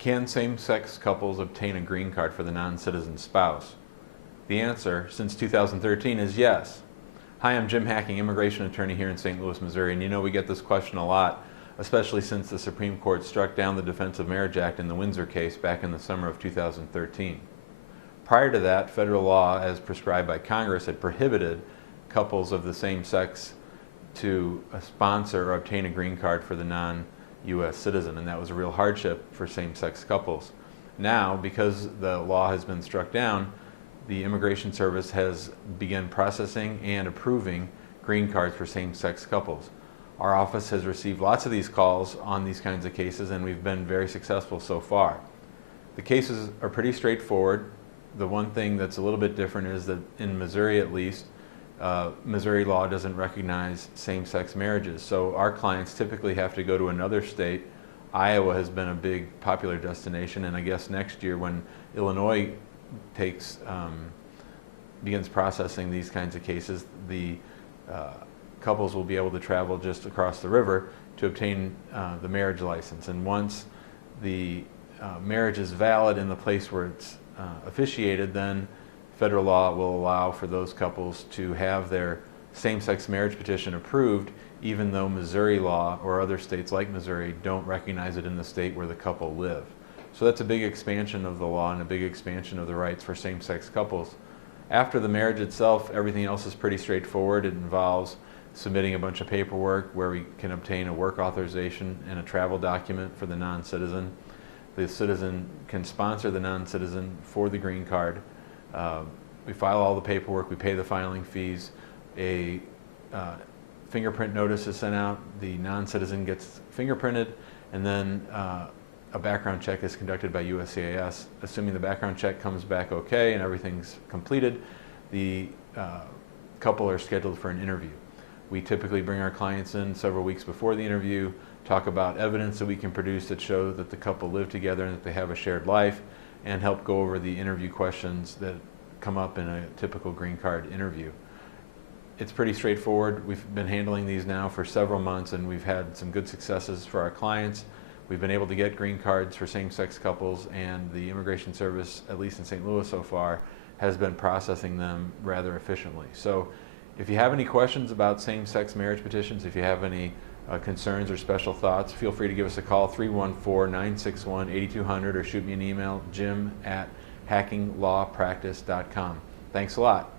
Can same-sex couples obtain a green card for the non-citizen spouse? The answer, since 2013, is yes. Hi, I'm Jim Hacking, immigration attorney here in St. Louis, Missouri, and you know we get this question a lot, especially since the Supreme Court struck down the Defense of Marriage Act in the Windsor case back in the summer of 2013. Prior to that, federal law, as prescribed by Congress, had prohibited couples of the same sex to sponsor or obtain a green card for the non-U.S. citizen, and that was a real hardship for same-sex couples. Now, because the law has been struck down, the Immigration Service has begun processing and approving green cards for same-sex couples. Our office has received lots of these calls on these kinds of cases, and we've been very successful so far. The cases are pretty straightforward. The one thing that's a little bit different is that in Missouri, at least, Missouri law doesn't recognize same-sex marriages. So our clients typically have to go to another state. Iowa has been a big popular destination, and I guess next year when Illinois begins processing these kinds of cases, the couples will be able to travel just across the river to obtain the marriage license. And once the marriage is valid in the place where it's officiated, then federal law will allow for those couples to have their same-sex marriage petition approved, even though Missouri law or other states like Missouri don't recognize it in the state where the couple live. So that's a big expansion of the law and a big expansion of the rights for same-sex couples. After the marriage itself, everything else is pretty straightforward. It involves submitting a bunch of paperwork where we can obtain a work authorization and a travel document for the non-citizen. The citizen can sponsor the non-citizen for the green card. We file all the paperwork, we pay the filing fees, a fingerprint notice is sent out, the non-citizen gets fingerprinted, and then a background check is conducted by USCIS. Assuming the background check comes back okay and everything's completed, the couple are scheduled for an interview. We typically bring our clients in several weeks before the interview, talk about evidence that we can produce that show that the couple live together and that they have a shared life, and help go over the interview questions that come up in a typical green card interview. It's pretty straightforward. We've been handling these now for several months, and we've had some good successes for our clients. We've been able to get green cards for same-sex couples, and the Immigration Service, at least in St. Louis so far, has been processing them rather efficiently. So if you have any questions about same-sex marriage petitions, if you have any concerns or special thoughts, feel free to give us a call, 314-961-8200, or shoot me an email, jim@hackinglawpractice.com. Thanks a lot.